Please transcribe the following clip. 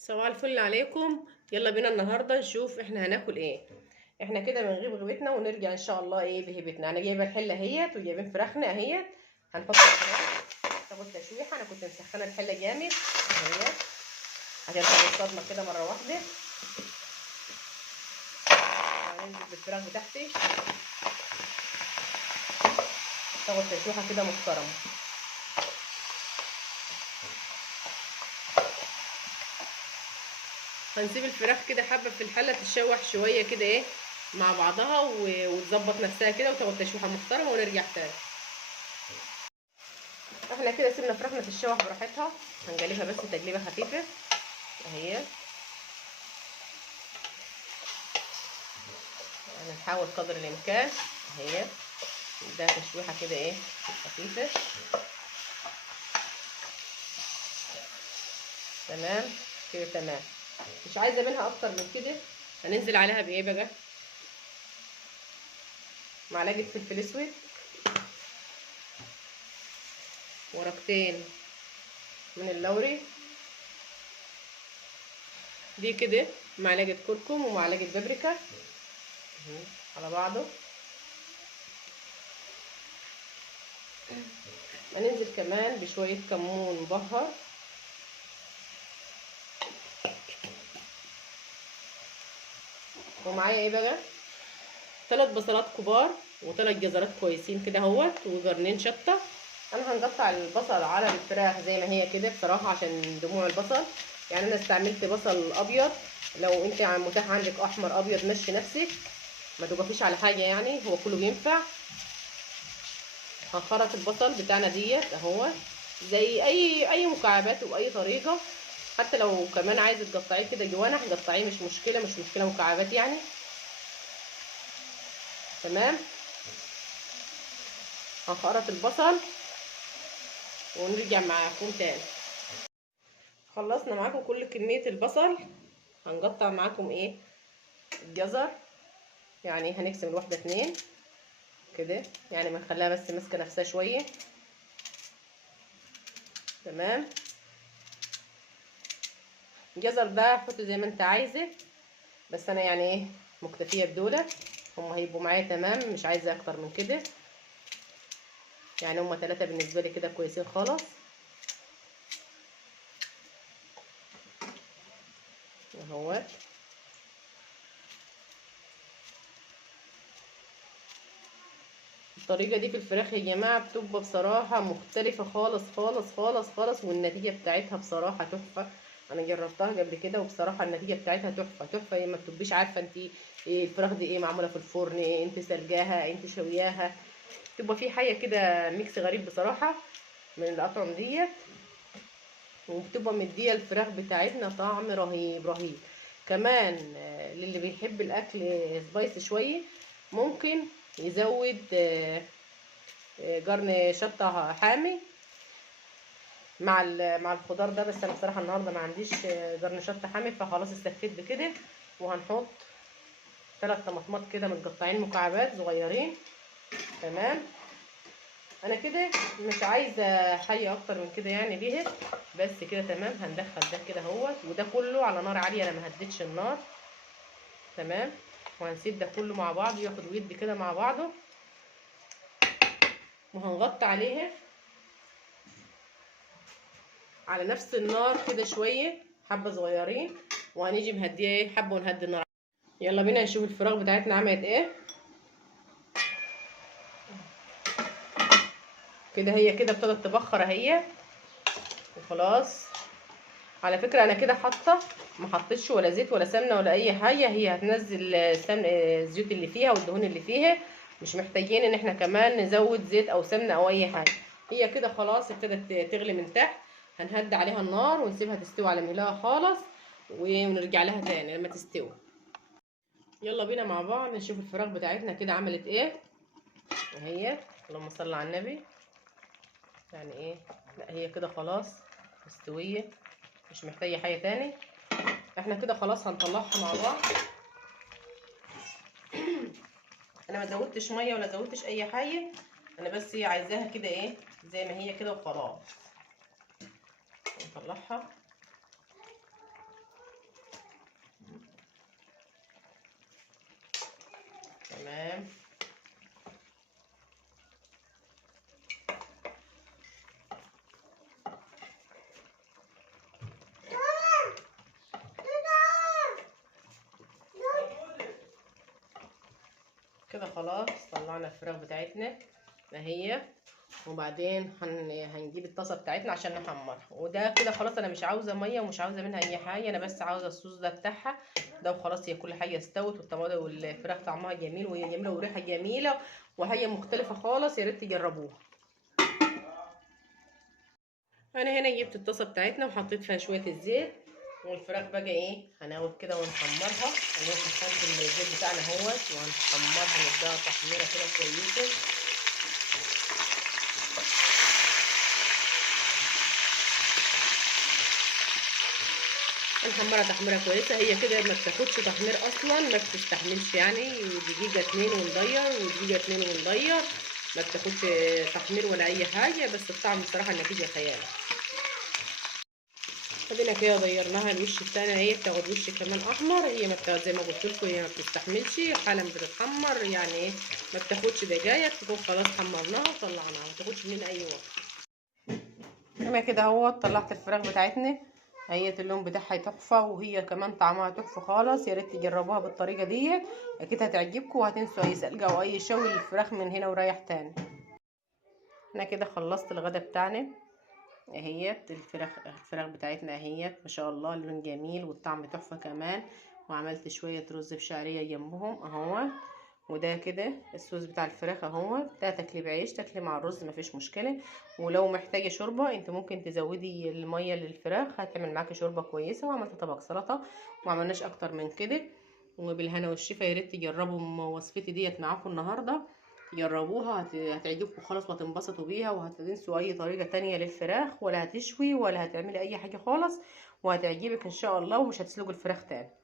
صباح الفل عليكم. يلا بينا النهارده نشوف احنا هناكل ايه. احنا كده بنغيب غيبتنا ونرجع ان شاء الله ايه بهيبتنا. انا جايبه الحله اهيت وجايبين فراخنا اهيت. هنحط الفراخ تاخد تشويحه. انا كنت مسخنه الحله جامد اهيت عشان تاخد الصدمه كده مره واحده. هننزل بالفراخ بتاعتي تاخد تشويحه كده محترمه. هنسيب الفراخ كده حبه في الحله تتشوح شويه كده ايه مع بعضها وتظبط نفسها كده وتاخد تشويحه محترمه ونرجع تاني. احنا كده سيبنا فراخنا تتشوح براحتها. هنقلبها بس تقليبه خفيفه اهي. يعني نحاول قدر الامكان اهي نديها تشويحه كده ايه خفيفه. تمام كده تمام. مش عايزه منها اكتر من كده. هننزل عليها بايه بقى؟ معلقه فلفل اسود، ورقتين من اللوري، دي كده معلقه كركم ومعلقه بابريكا على بعضه. هننزل كمان بشويه كمون مبهر، ومعايا ايه بقى 3 بصلات كبار و3 جزرات كويسين كده اهوت وقرنين شطه. انا هنقطع البصل على الفراخ زي ما هي كده بصراحه عشان دموع البصل. يعني انا استعملت بصل ابيض، لو انت متاح عندك احمر ابيض مشي نفسك، ما توقفيش على حاجه يعني هو كله بينفع. هنخرط البصل بتاعنا ديت اهو زي اي مكعبات وباي طريقه. حتى لو كمان عايزه تقطعيه كده جوانح قطعيه مش مشكله، مش مشكله مكعبات يعني. تمام. هنخرط البصل ونرجع معاكم تاني. خلصنا معاكم كل كمية البصل. هنقطع معاكم ايه الجزر. يعني هنقسم الواحدة 2 كده، يعني بنخليها بس ماسكة نفسها شوية. تمام. الجزر ده حطه زي ما انت عايزة، بس انا يعني ايه مكتفية بدولة. هم هيبقوا معايا تمام، مش عايزة اكتر من كده. يعني هم 3 بالنسبة لي كده كويسين خالص اهوت. الطريقة دي في الفراخ يا جماعة بتبقى بصراحة مختلفة خالص خالص خالص خالص، والنتيجة بتاعتها بصراحة تحفة. انا جربتها قبل كده وبصراحة النتيجة بتاعتها تحفة تحفة. ما بتبقيش عارفة انت إيه الفراخ دي، ايه معمولة في الفرن، إيه انت سلقاها انت شوياها. بتبقى في حاجة كده ميكس غريب بصراحة من الأطعم ديت، وبتبقى مدية الفراخ بتاعتنا طعم رهيب رهيب. كمان للي بيحب الأكل سبايسي شوية ممكن يزود قرن شطة حامي مع الخضار ده. بس انا بصراحه النهارده ما عنديش قرن شطه حامي، فخلاص استكفيت بكده. وهنحط 3 طماطمات كده متقطعين مكعبات صغيرين. تمام. انا كده مش عايزه حاجه اكتر من كده يعني بيه، بس كده تمام. هندخل ده كده اهوت وده كله على نار عاليه، انا ما هديتش النار. تمام. وهنسيب ده كله مع بعضه ياخد ويدي كده مع بعضه، وهنغطي عليها على نفس النار كده شويه حبه صغيرين، وهنيجي مهديه ايه حبه ونهدي النار. يلا بينا نشوف الفراخ بتاعتنا عملت ايه. كده هي كده ابتدت تبخر اهي وخلاص. على فكره انا كده حاطه، ما حطيتش ولا زيت ولا سمنه ولا اي حاجه. هي هتنزل الزيوت اللي فيها والدهون اللي فيها، مش محتاجين ان احنا كمان نزود زيت او سمنه او اي حاجه. هي كده خلاص ابتدت تغلي من تحت. هنهدي عليها النار ونسيبها تستوي على مهلها خالص ونرجع لها تاني لما تستوي. يلا بينا مع بعض نشوف الفراخ بتاعتنا كده عملت ايه اهي. اللهم صل على النبي. يعني ايه، لا هي كده خلاص مستويه، مش محتاجه حاجه تاني. احنا كده خلاص هنطلعها مع بعض. انا ما زودتش ميه ولا زودتش اي حاجه، انا بس هي عايزاها كده ايه زي ما هي كده وخلاص. نطلعها. تمام. كده خلاص طلعنا الفراخ بتاعتنا اهي. وبعدين هنجيب الطاسه بتاعتنا عشان نحمرها. وده كده خلاص، انا مش عاوزه ميه ومش عاوزه منها اي حاجه، انا بس عاوزه الصوص ده بتاعها ده وخلاص. هي كل حاجه استوت، والطماطم والفراخ طعمها جميل وهي جميله وريحه جميله وهي مختلفه خالص، يا ريت تجربوها. انا هنا جبت الطاسه بتاعتنا وحطيت فيها شويه الزيت، والفراخ بقى ايه هناخد كده ونحمرها. انا سخنت الزيت بتاعنا اهوت وهنحمرها نديها تحميره كده كويسه. نحمرها تحميره كويسه. هي كده ما بتاخدش تحمير اصلا، ما بتستحملش يعني دقيقه 2 ونضير ودقيقه 2 ونضير، ما بتاخدش تحمير ولا اي حاجه. بس الطعم بصراحه النتيجه خيال. ادينا كده ضيرناها الوش التاني اهي، بتاخد وش كمان احمر. هي ما بتاخد زي ما قلت لكم، هي ما بتستحملش حالا بتتحمر يعني ايه، ما بتاخدش دقايق تكون خلاص حمرناها وطلعناها، ما بتاخدش من اي وقت. انا كده اهو طلعت الفراخ بتاعتنا اهي، اللون بتاعها تحفه وهي كمان طعمها تحفه خالص. يا ريت تجربوها بالطريقه ديت، اكيد هتعجبكم وهتنسوا اي سلقه او اي شوي للفراخ من هنا ورايح تاني. انا كده خلصت الغدا بتاعنا اهيت. الفراخ بتاعتنا اهيت ما شاء الله، اللون جميل والطعم تحفه كمان. وعملت شويه رز بشعريه جنبهم اهو. وده كده الصوص بتاع الفراخ اهو. ده تاكلي بعيش تاكلي مع الرز مفيش مشكله. ولو محتاجه شوربه انت ممكن تزودي الميه للفراخ، هتعمل معاكي شوربه كويسه. وعملت طبق سلطه ومعملناش اكتر من كده. وبالهنا والشفا، يا ريت تجربوا وصفتي ديت معاكم النهارده. جربوها هتعجبكم خالص وهتنبسطوا بيها، وهتنسوا اي طريقه تانية للفراخ، ولا هتشوي ولا هتعملي اي حاجه خالص، وهتعجبك ان شاء الله ومش هتسلقوا الفراخ تاني.